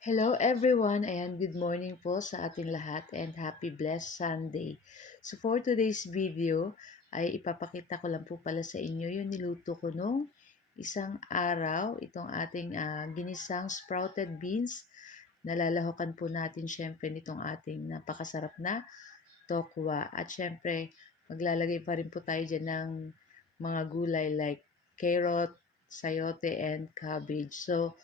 Hello everyone, and good morning po sa ating lahat and happy blessed Sunday. So for today's video ay ipapakita ko lang po pala sa inyo yung niluto ko nung isang araw, itong ating ginisang sprouted beans. Nalalahokan po natin syempre nitong ating napakasarap na tokwa. At syempre maglalagay pa rin po tayo dyan ng mga gulay like carrot, sayote, and cabbage. So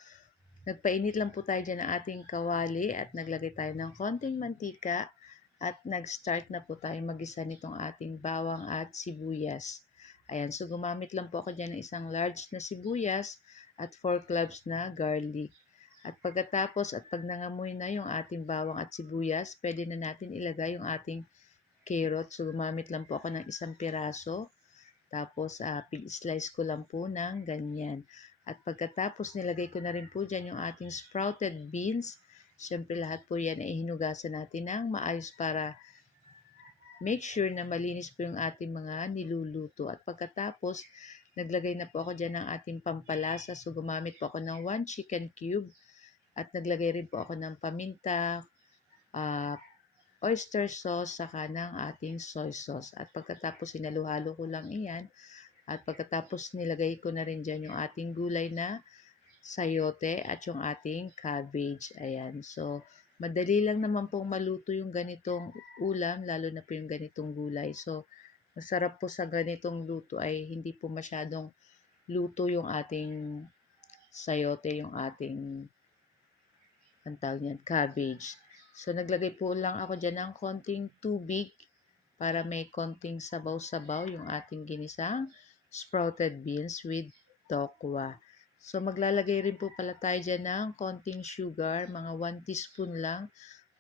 nagpainit lang po tayo dyan ng ating kawali at naglagay tayo ng konting mantika at nag-start na po tayo magisa nitong ating bawang at sibuyas. Ayan, so gumamit lang po ako dyan ng isang large na sibuyas at 4 cloves na garlic. At pagkatapos at pag nangamoy na yung ating bawang at sibuyas, pwede na natin ilagay yung ating carrot. So gumamit lang po ako ng isang piraso. Tapos, pig-slice ko lang po ng ganyan. At pagkatapos, nilagay ko na rin po dyan yung ating sprouted beans. Siyempre, lahat po yan ay hinugasan natin ng maayos para make sure na malinis po yung ating mga niluluto. At pagkatapos, naglagay na po ako dyan ng ating pampalasa. So, gumamit po ako ng 1 chicken cube. At naglagay rin po ako ng paminta, uh, oyster sauce, saka ng ating soy sauce. At pagkatapos, sinaluhalo ko lang iyan. At pagkatapos nilagay ko na rin dyan yung ating gulay na sayote at yung ating cabbage. Ayan. So, madali lang naman pong maluto yung ganitong ulam, lalo na po yung ganitong gulay. So, masarap po sa ganitong luto ay hindi po masyadong luto yung ating sayote, yung ating, ang tawag niyan, cabbage. So, naglagay po lang ako dyan ng konting tubig para may konting sabaw-sabaw yung ating ginisang sprouted beans with tokwa. So, maglalagay rin po pala tayo dyan ng konting sugar, mga 1 teaspoon lang,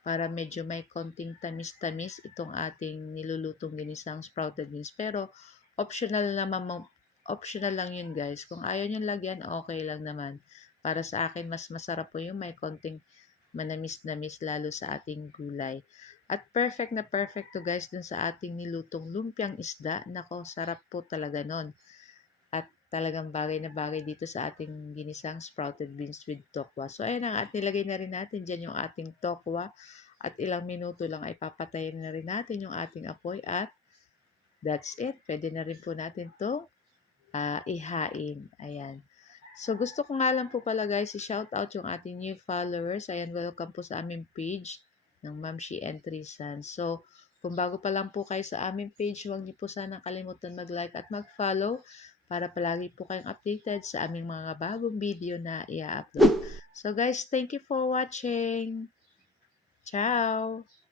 para medyo may konting tamis-tamis itong ating nilulutong ginisang sprouted beans. Pero, optional naman optional lang yun guys. Kung ayaw nyo lagyan, okay lang naman. Para sa akin, mas masarap po yung may konting manamis-namis lalo sa ating gulay. At perfect na perfect to guys dun sa ating nilutong lumpiang isda. Nako, sarap po talaga nun. At talagang bagay na bagay dito sa ating ginisang sprouted beans with tokwa. So ayan na, at nilagay na rin natin dyan yung ating tokwa. At ilang minuto lang ay papatayin na rin natin yung ating apoy at that's it. Pwede na rin po natin to ihain. Ayan. So, gusto ko nga lang po pala guys, i-shout out yung ating new followers. Ayan, welcome po sa aming page ng Ma'am She and Trisan. So, kung bago pa lang po kayo sa aming page, huwag niyo po sanang kalimutan mag-like at mag-follow para palagi po kayong updated sa aming mga bagong video na i-upload. So guys, thank you for watching. Ciao!